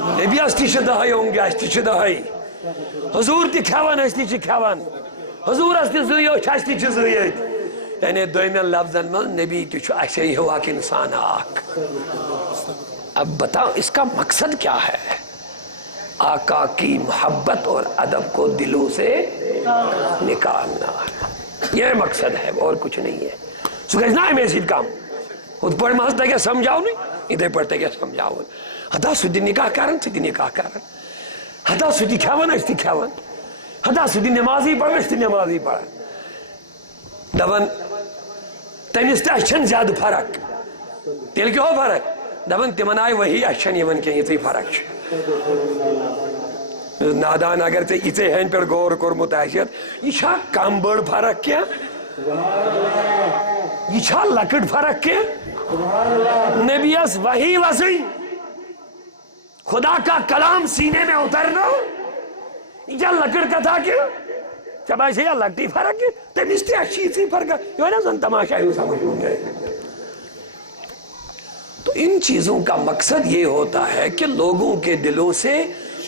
نبی استیچ دہائی ہوں گے استیچ دہائی حضور تی کھیون استیچ کھیون حضور استی زویو چھاشتی چھ زویت یعنی دویمین لفظن من نبی تیچو ایسے ہی ہوا کہ انسان آک اب بتاؤ اس کا مقصد کیا ہے آقا کی محبت اور ادب کو دلوں سے نکالنا یہ مقصد ہے اور کچھ نہیں ہے سو کہنا ہے میں سید کام خود پڑھ مہستا کیا سمجھاؤ نہیں ادھر پڑھتے کیا سمجھاؤ ہدا سدی نکاح کرن سدی نکاح کرن ہدا سدی کھیون اس تہ کھیون ہدا سدی نمازی پڑھن اس تہ نمازی پڑھن دپن تمس تہ چھن زیادہ فرق تیل کیا ہو فرق دپن تمن آئی وہی اچھن یون کی یہ فرق نادان اگر ژے یژے ہین پہ غور کورمت آسیت یہ چھا کم بڑ فرق کیا یہ چھا لکٹ فرق کیا نبی اس وحی وسیع خدا کا کلام سینے میں اترنا یہ چھا لکٹ کا تھا کیا جب ایسے یا لگتی فرق ہے تو مستی اچھی سی فرق ہے یہ ہے نا زن تماشا ہی سمجھ گئے تو ان چیزوں کا مقصد یہ ہوتا ہے کہ لوگوں کے دلوں سے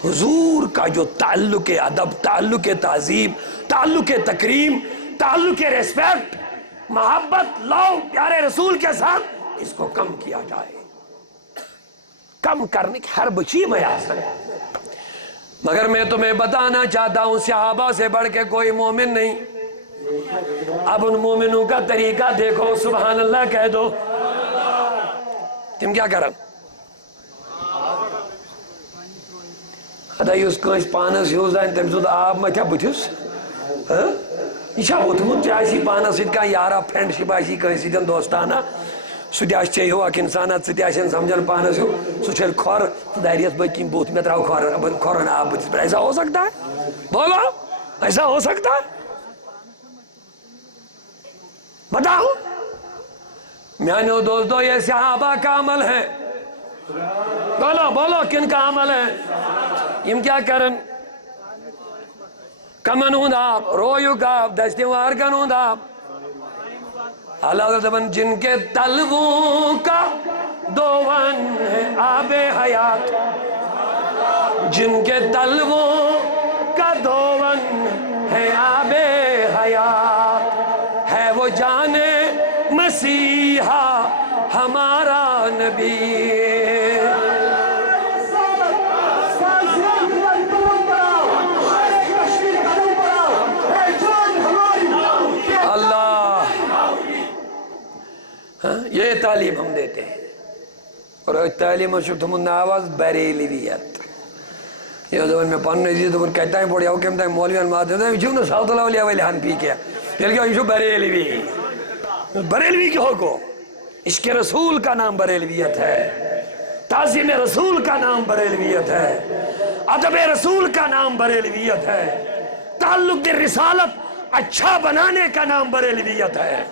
حضور کا جو تعلق ادب تعلق تعظیم تعلق تکریم تعلق ریسپیکٹ محبت لو پیارے رسول کے ساتھ اس کو کم کیا جائے کم کرنے کی ہر بچی میاسر ہے مگر میں تمہیں بتانا چاہتا ہوں صحابہ سے بڑھ کے کوئی مومن نہیں اب ان مومنوں کا طریقہ دیکھو سبحان اللہ کہہ دو تم کیا کرن خدا اس کنس پانس ہیوز دان تم سود آب متیا بتھس یہ چھا ووتمت چاہیے پانس سۭتۍ کانٛہہ یارا فرینڈشپ آسی کٲنٛسہِ سۭتۍ دوستانہ سُہ تہِ آسہِ ژےٚ ہیوٗ اکھ اِنسانا ژٕ تہِ آسن سمجھان پانس ہیوٗ سُہ چھیٚلہِ کھۄر ژٕ داریس بٔتھۍ کِنۍ بُتھ مےٚ تراو کھۄرن آب بٕتھِس پٮ۪ٹھ ایسا ہو سکتا ہے بولو ایسا ہو سکتا ہے بتاؤ میانو دوستو یہ صحابہ کا عمل ہے بولو بولو کن کا عمل ہے یم کیا کرن کمن ہوں آپ رویو آپ دستی وارگن ہوں آپ اللہ دبن جن کے تلووں کا دوون ہے آب حیات جن کے تلووں کا دوون ہے آب حیات ہے وہ جانے مسیحا ہمارا نبی یہ تعلیم ہم دیتے ہیں اور تعلیم تمہن ناواز بریلویت یہ دون میں پن عزیز دون کہتا ہے پڑھیا کم تک مولویان بات دیتا ہے جو ساؤتھ اللہ علیہ ہن پی کیا پھر کیا یہ بریلوی بریلوی کیوں کو عشق رسول کا نام بریلویت ہے تعظیم رسول کا نام بریلویت ہے ادب رسول کا نام بریلویت ہے تعلق رسالت اچھا بنانے کا نام بریلویت ہے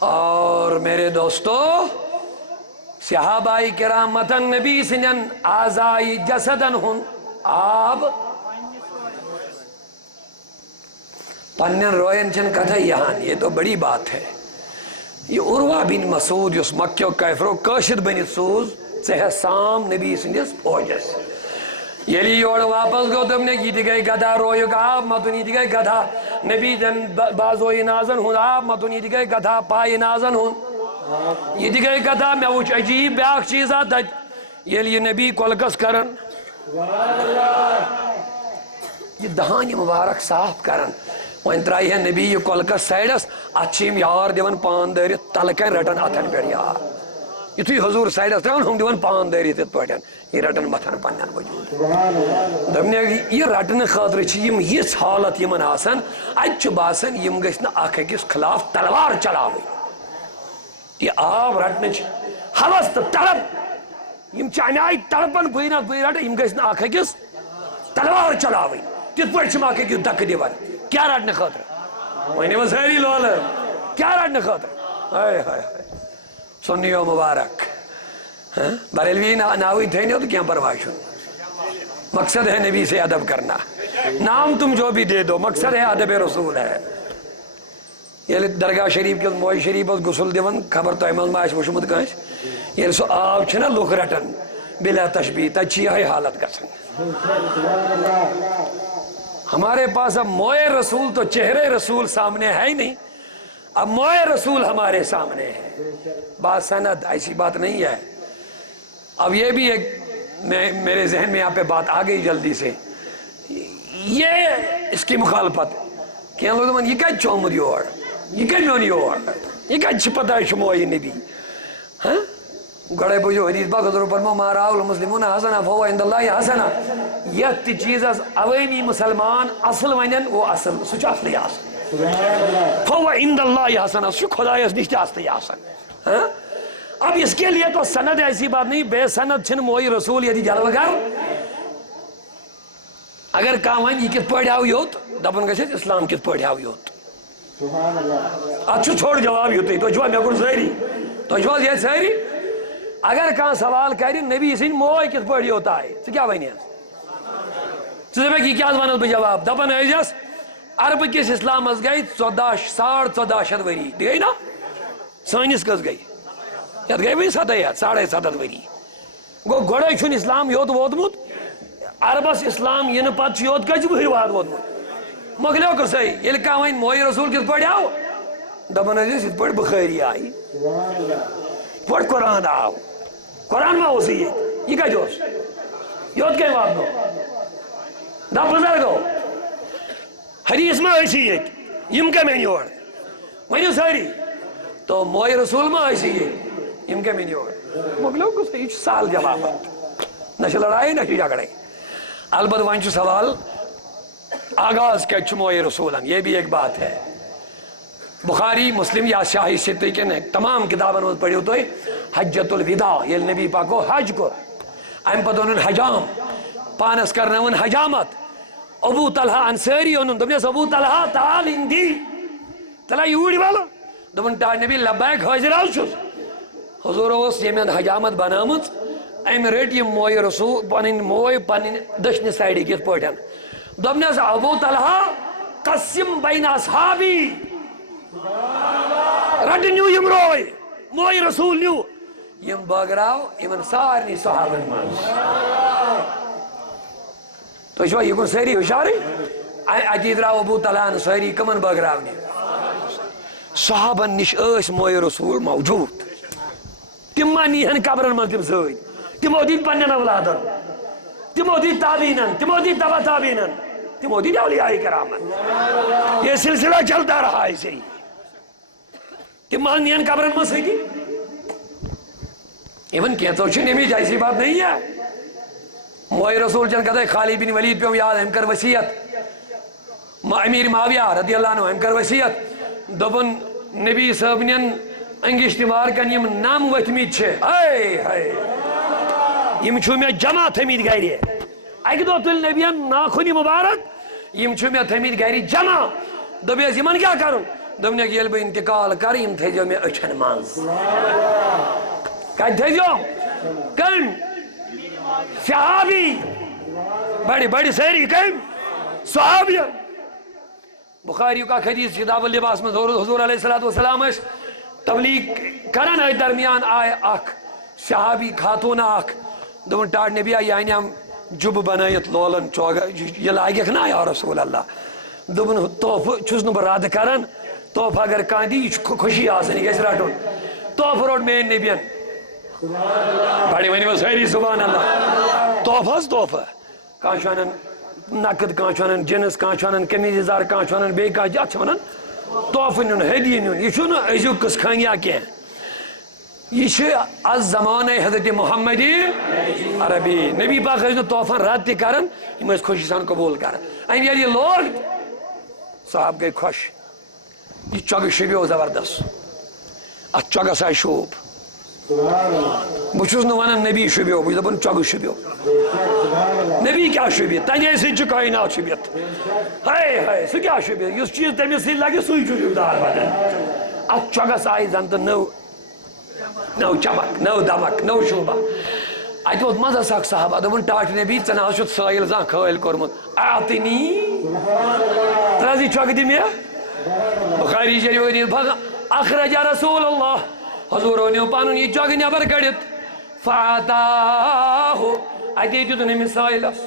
اور میرے دوستو صحابہ کرام متن نبی سنن آزائی جسدن ہن آب پنن روین چن کتھا یہاں یہ تو بڑی بات ہے یہ عروہ بن مسعود یس مکیو کیفرو کاشد بن سوز ژےٚ سام نبی سندس فوجس یلی یور واپس گو تم نے یہ گئی گدھا رویک آب متن یہ گئی گدھا نبی جن بازوئی نازن ہوں آب متن یہ گئی گدھا پائی نازن ہوں یہ گئی گدھا میں وچ عجیب بیاک چیز آتا یلی نبی کولکس کرن یہ دہانی مبارک صاف کرن وہیں ترائی ہے نبی یہ کولکس سائڈس اچھیم یار دیون پان داری تلکن رٹن اتن پیڑ یار یہ توی حضور سائڈس تراؤن ہم دیون پان داری تیت پڑھن یہ رٹن متن پنن وجود دبنے یہ رٹن خاطر چھ یم یہ حالت یمن آسن اچھ باسن یم گژھن اکھ أکِس خلاف تلوار چلاوٕنۍ یہ آب رٹن حوث تو طلب یم چانہ آئی طلبن بہٕ رٹ یم گژھن اکھ أکِس تلوار چلاوٕنۍ تِتھ پٲٹھۍ چھم اکھ أکِس دکہٕ دِوان کیا رٹنے خاطر وہی وہ ساری لول کیا رٹنے خاطر ہائے ہائے سنیو مبارک بریلوی ناوی تھے نہیں تو کیا پرواہ چھو مقصد ہے نبی سے ادب کرنا نام تم جو بھی دے دو مقصد ہے ادب رسول ہے یہ درگاہ شریف کے موئی شریف غسل دیون خبر تو ایمل ما وشمت کانس یہ سو آب چھنا لوک رٹن بلا تشبیہ تچھی ہے حالت گسن ہمارے پاس اب موئے رسول تو چہرے رسول سامنے ہے ہی نہیں اب موئے رسول ہمارے سامنے ہے بات سند ایسی بات نہیں ہے اب یہ بھی ایک میرے ذہن میں یہاں پہ بات آ گئی جلدی سے یہ اس کی مخالفت کہ لوگ یہ کیا چومد یور یہ کیا میون یور یہ کیا چھپتا ہے شموئی نبی ہاں گڑے بجو حدیث بغدر فرمو ما راول مسلمون حسنا فهو عند الله حسنا یہ چیز عوامی مسلمان اصل ونن وہ اصل سچ اصلی آسن فهو عند الله حسنا سو خدایس نش اصلی آسن ہاں اب اس کے لیے تو سند ایسی بات نہیں بے سند چھن موئی رسول یدی جلوہ گر اگر کہاں ون یہ کت پڑھ آو یوت دپن گھس اسلام کت پڑھ آو یوت اچھو چھوڑ جواب یوت تو جواب میں کن ظاہری تو جواب یہ ظاہری اگر کہاں سوال کری نبی سن موئی کت پڑھ یوت آئے تو کیا بنی ہے تو میں کی کیا ونل بہ جواب دپن ایجس عرب کس اسلام از گئی 14,500 وری گئی نا سانس کس گئی یت گئی وی 7,500 وری گو گوڑے چھن اسلام یوت ووتمت عربس اسلام ین پت یوت کچھ وہر واد ووتمت مکلیو کر صحیح یل کہاں وین موئی رسول کس پڑھ آو دپن ایجس ات پڑھ بخاری آئی پڑھ قرآن آو قرآن ما اسی یہ کیا جوش یوت کہیں واد نو دا بزرگو حدیث ما اسی یم کا میں نیوڑ ونیو ساری تو موئی رسول ما اسی یم کا میں نیوڑ مکلیو کر صحیح سال جواب نش لڑائی نش جگڑائی البت ونچ سوال آغاز کیا موئی رسولن یہ بھی ایک بات ہے بخاری مسلم یا شاہی ستی کے تمام کتابوں میں پڑھی ہوئی حجت الوداع یہ نبی پاکو حج کو ام پتہ انہوں حجام پانس کرنا ان حجامت ابو طلحہ انصاری انہوں دمنے ابو طلحہ تعال اندی طلحہ یوڑی والا دمن تا نبی لبیک حاضر آل چھوز حضور اس یمین حجامت بنامت ام ریٹ یہ موئی رسول پانین موئی پانین دشن سائیڈی کیت پوٹن دمنے ابو طلحہ قسم بین اصحابی رٹ نیو یم روئی موئی رسول نیو یم باگراو یمن سارنی صحابن مان تو شو یہ کن سہری ہوشاری عجید راو ابو طلحان سہری کمن باگراو نیو صحابن نش اس موئی رسول موجود تم نیہن قبرن من تم سوئی تمو دید پنن اولادن تمو دید تابینن تمو دید تبا تابینن تمو دید اولیاء کرامن یہ سلسلہ چلتا رہا ایسے ہی تم نیہن قبرن من سوئی ایون کہتا ہوں چھنی میں ایسی بات نہیں ہے موئی رسول چل کہتا ہے خالد بن ولید پہ یاد ہم کر وسیعت امیر معاویہ رضی اللہ عنہ ہم کر وسیعت دبن نبی صاحب نین انگشت مار کن یم نام وتمید چھے اے ہائے یم چھو میں جمع تھمید گئی اک دو تل نبیان ناخونی مبارک یم چھو میں تھمید گئی جمع دبیس یمن کیا کروں دبنے کی یل بہ انتقال کر یم تھے جو میں اچھن مانز کہا تھے جو کن صحابی بڑی بڑی سہری کن صحابی بخاری کا حدیث کتاب اللباس میں حضور علیہ السلام تبلیغ کرن ہے درمیان آئے اخ صحابی خاتون اخ دون ٹاڑ نبی آئی آئین ہم جب بنایت لولن چوگا یہ لائق نا یا رسول اللہ دون توف چھوز نو براد کرن توف اگر کاندی خوشی آسنی کیسے راٹون توف روڈ میں نبیان بڑی ونی وسائری سبحان اللہ توفہ توفہ کانچوانن نقد کانچوانن جنس کانچوانن کمیز زار کانچوانن بے کا جات چھوانن توفہ نیون ہدی نیون یہ چھونا ایزو کس کھانیا کیا یہ چھے از زمان حضرت محمدی عربی نبی پاک ایزو توفہ رات تی کرن یہ اس خوشی سان قبول کرن این یہ لوگ صاحب گئی خوش یہ چوگ شبیو زبردست ات چوگ سای شوب بچوز نوانا نبی شبیو بچوز دبن چوگ شبیو نبی کیا شبیت تنیا اسی چو کائنات شبیت ہائے ہائے سو کیا شبیت یس چیز تمی سی لگی سوئی چو شبدار بدن ات چوگ سای زنت نو چمک نو دمک نو شوبا ایت بود مزا ساک صحابہ دبن ٹاٹ نبی چنا شد سائل زان خویل کرمت آتنی ترازی چوگ دی میا بخاری شریف حدیث اخرج رسول اللہ حضور نے پانون یہ چوگ نیبر کڑت فاتاہو ایتی جو دنی مسائلس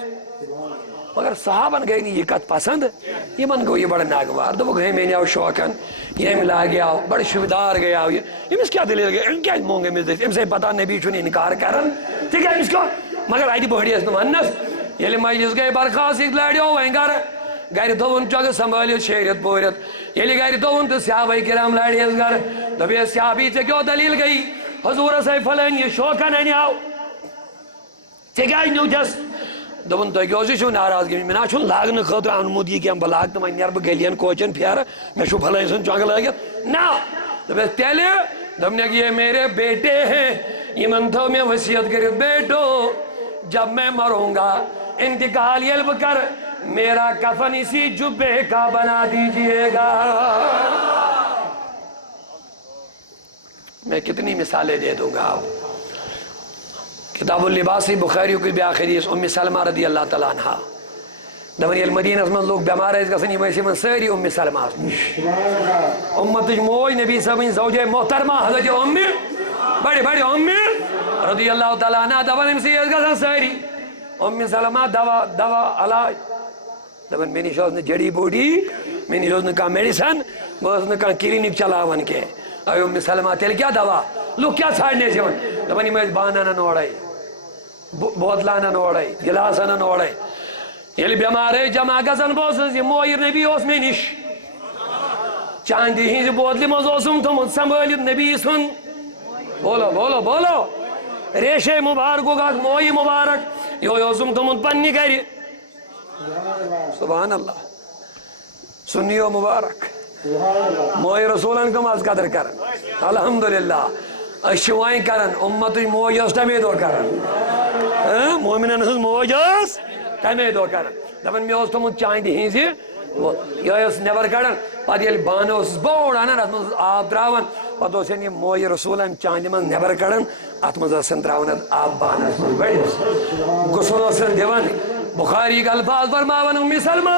مگر صحابن گئی نہیں یہ کت پسند یہ من گو یہ بڑا ناگوار دو گئے میں نے آو شوکن یہ ملا گیا بڑا شویدار گیا یہ مس کیا دلیل گیا ان کیا مونگے مس دیس ام سے پتا نبی چونی انکار کرن ٹھیک ہے اس کو مگر آئی دی بہڑی اس نمانس یہ لی مجلس گئے برخواست ایک لڑیو وینگار گھر دون چوگ سنبھالیو شہریت پورت یہ لی گھر دون تو صحابہ کرام لڑی اس گھر دبی صحابی سے کیوں دلیل گئی حضور سے فلان یہ شوکا نہیں آو چگائی نیو جس دبن تو کیوں سے ناراضگی میں نا چھن لاگن خاطر انمود یہ کہ ہم بلاگ تو میں نیر گلین کوچن پھیرا میں شو فلان سن چونگ لگت نا دبس تیلے دم نے کہ یہ میرے بیٹے ہیں یہ منتھو میں وصیت کرے بیٹو جب میں مروں گا انتقال یلب کر میرا کفن اسی جبے کا بنا دیجئے گا. میں کتنی مثالیں دے دوں گا. کتاب اللباسی بخاری کی بھی آخری ام سلمہ رضی اللہ تعالیٰ عنہ دونی المدینہ میں لوگ بیمار ہے اس کا سنی ویسی من ساری ام سلمہ امت موج نبی صاحب زوجہ محترمہ حضرت ام بڑی بڑی ام رضی اللہ تعالیٰ عنہ دونی مسی اس کا ساری ام سلمہ دوا علاج دون میں نے شوز نے جڑی بوٹی میں نے شوز نے کہا میڈیسن بس نے کہا کلینک چلاون کے اے ام سلمہ تیل کیا دوا لوگ کیا چھاڑنے سے دونی میں بانا نہ نوڑائی بوتلانا نوڑائی گلاسانا نوڑائی یلی بیمار ہے جمع گزن بوسز یہ مویر نبی اس میں نش چاندی ہی سے بوتلی مزوسم تو متسنبھالیت نبی سن بولو بولو بولو ریشے مبارک ہوگا موئی مبارک یو یوسم تو متپنی کری سبحان اللہ سنیو مبارک موئی رسولن کم از قدر کرن الحمدللہ اشوائیں کرن امت موئی اس تمید ہو کرن مومنن ہز موئی اس تمید ہو کرن دفن میں اس تو مت چاہیں دی ہی سی یہ اس نیور کرن پاتی یلی بانو اس بوڑانا ات مز آب دراون پتہ اس یہ موئی رسولن چاہیں دی من نیور کرن ات مز اسن دراون آب بانا گسل اسن دیون بخاری کا الفاظ فرماون امی سلمہ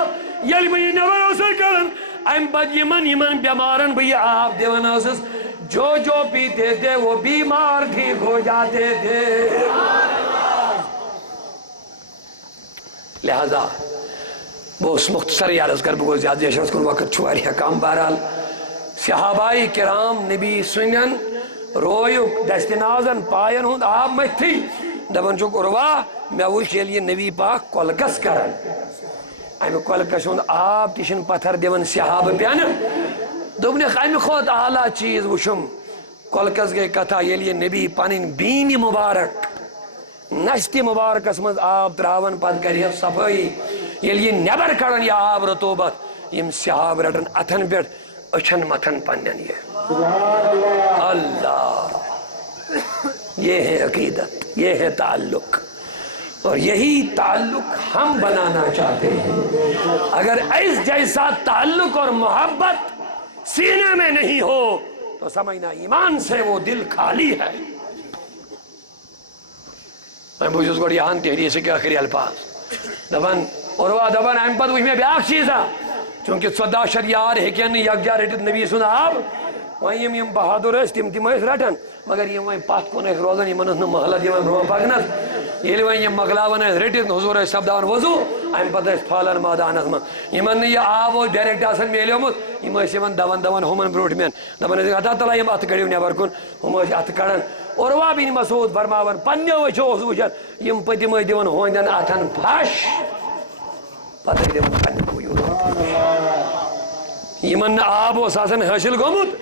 یلی میں نیور اسن کرن ایم پت یمن بیمارن بھی آب دیون اسس جو جو پیتے تھے وہ بیمار ٹھیک ہو جاتے تھے. لہذا بہت مختصر عرض کر بگو زیادہ شخص کن وقت چھواری حکام بہرحال صحابائی کرام نبی سنن رویک دستنازن پائن ہوں آپ میں تھی دبن چک اروا میں وش یہ نبی پاک کولکس کرن ایم کولکس ہوں آپ تیشن پتھر دیون صحاب پیان دوبنے خیمی خود اعلیٰ چیز وشم کولکس گئے کتھا یہ لیے نبی پانین بینی مبارک نشتی مبارک اسمد آب تراون پت کری صفائی یہ لیے نیبر کرن یا آب رطوبت یم صحاب رٹن اتھن بیٹ اچھن متھن پنن یہ اللہ یہ ہے عقیدت یہ ہے تعلق اور یہی تعلق ہم بنانا چاہتے ہیں. اگر اس جیسا تعلق اور محبت سینے میں نہیں ہو تو سمجھنا ایمان سے وہ دل خالی ہے. میں بوجھوز گوڑی آن تحریے سے کیا آخری الفاظ دبن اور دبن ایم پد وہی میں بیاک چیزا چونکہ صدا شریار ہے کہ یک جا ریٹت نبی سنا آپ وہیں یم بہادر ہے تم تم اس رٹن مگر یہ وہیں پات کون ایک روزن یہ منت محلہ دیوان روح پاکنت یہ وہیں مغلاون ہے ریٹت حضور ہے سبدان وضو ایم پد اس پھالن مادانت من یہ من یہ آب و ڈیریکٹ آسن میلے ہومت یہ من من دوان ہومن بروٹ من دبن اس گھتا تلا یم ات کڑیو نیبر کن ہم ات کڑن اور بن مسعود فرماون پنیو وچھو وچھن یم پتم دیون ہوندن اتھن پھش پتہ دیون پنیو یمن آب و ساسن حاصل گومت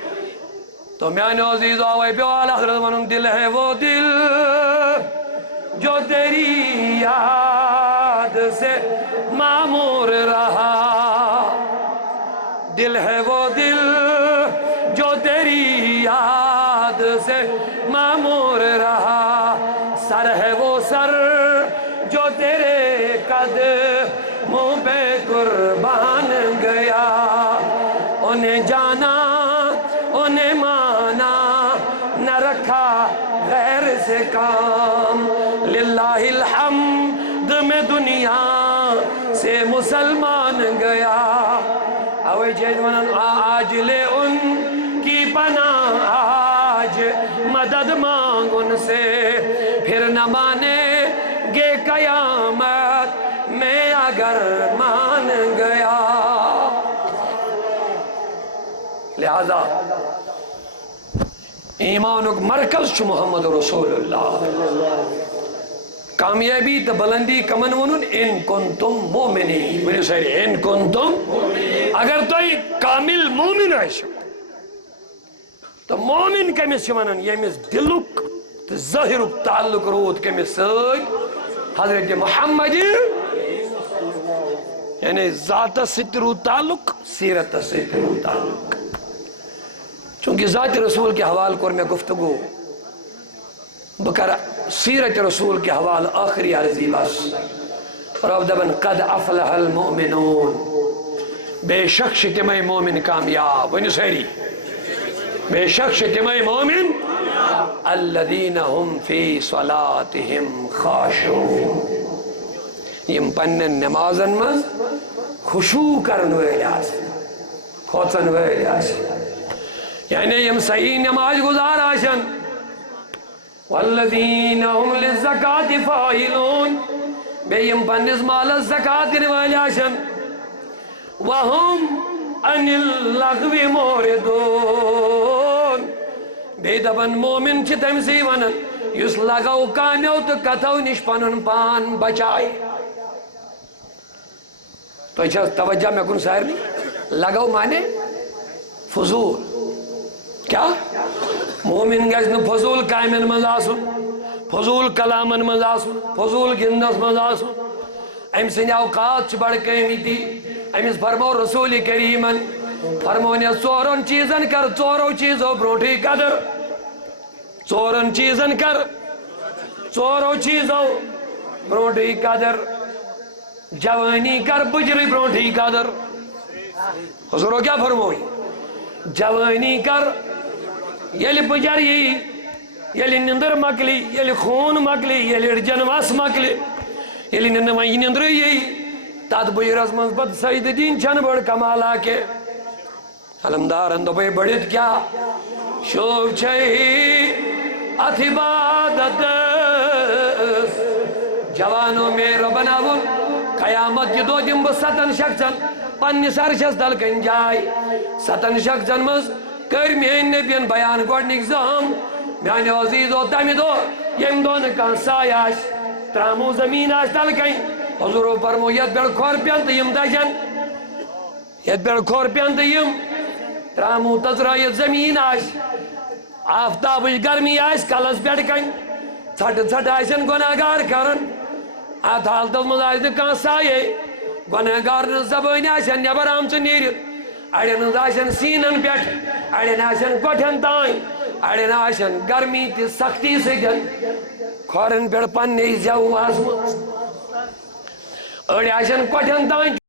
تو میانو عزیز آوائی پیوال آخرت منن دل ہے وہ دل جو تیری یاد سے معمور رہا. دل ہے وہ دل جو تیری یاد سے معمور رہا. سر ہے وہ سر جو تیرے قدموں پہ قربان گیا. انہیں جانا انہیں مانا نہ رکھا غیر سے کام. للہ الحمد میں دنیا سے مسلمان گیا. اوے جیدونن آج لے ان کی پناہ آج مدد مانگ ان سے پھر نہ مانے گے قیامت میں اگر مان گیا. لہذا ایمانک مرکز چھ محمد رسول اللہ. کامیابی تا بلندی کمن ونن ان کنتم مومنین میرے سہرے ان کنتم اگر تو کامل مومن ہے تو مومن کمس ونان یمس دلک تو ظاہرک تعلق رود کمس ست حضرت محمد یعنی ذات ست رو تعلق سیرت ست رو تعلق چونکہ ذات رسول کے حوال کور میں گفتگو بکر سیرت رسول کے حوال آخری عرضی بس رب دبن قد افلح المؤمنون بے شک شتمائی مومن کامیاب ونی سہری بے شک شتمائی مومن الذین هم فی صلاتهم خاشعون یم پنن نمازن من خشوع کرن ویلی آسن کھوچن ویلی آسن یعنی یم صحیح نماز گزار آسن والذین هم للزکاة فاعلون بے یم پنس مال زکاة دن ویلی آسن وهم عن اللغو موردون بے دبن مومن چھ تمسی ونن یس لگو کانیو تو کتو نش پنن پان بچائے تو اچھا توجہ میں کن سائر نہیں لگو مانے فضول کیا مومن گزن فضول کائمن مزاسن فضول کلامن مزاسن فضول گندس مزاسن ام سن اوقات بڑھ قیمتی امس فرمو رسول کریمن فرمونے ژورن چیزن کر ژورو چیزو بروٹھی قدر ژورن چیزن کر ژورو چیزو بروٹھی قدر جوانی کر بجری بروٹھی قدر حضورو کیا فرموئی جوانی کر یلی بجری یلی نندر مکلی یلی خون مکلی یلی جنواس مکلی یلی نندر یہی تات بجرس من پت سعید دین چن بڑ کمالا کے علمدار اندو پہ بڑھت کیا شوف چھئی ات عبادت جوانوں میں ربناون قیامت جدو جنب ستن شخصن پنی سرشس دل کن جائی ستن شخصن مز کر مین نبین بیان گوڑنک زہم میانی عزیز و تمی دو یم دون کان سایاش ترامو زمین آش دل کن حضورو فرمو ید بیڑ کھور پیانت یم دجن ید بیڑ کھور پیانت یم ترامو تزرا ید زمین آش آفتابش گرمی آش کلس بیڑ کن چھٹ چھٹ آشن گناہگار کرن آت حالتل مز آش کان سایے گناہگار زبانی آشن نیبر آمچ نیرت اڑین آشن سینن پیٹ اڑین آشن کوٹھن تائیں اڑین آشن گرمی تی سختی سجن کھورن پیڑ پن نیز جاؤ آسمان اڑی آشن کوٹھن تائیں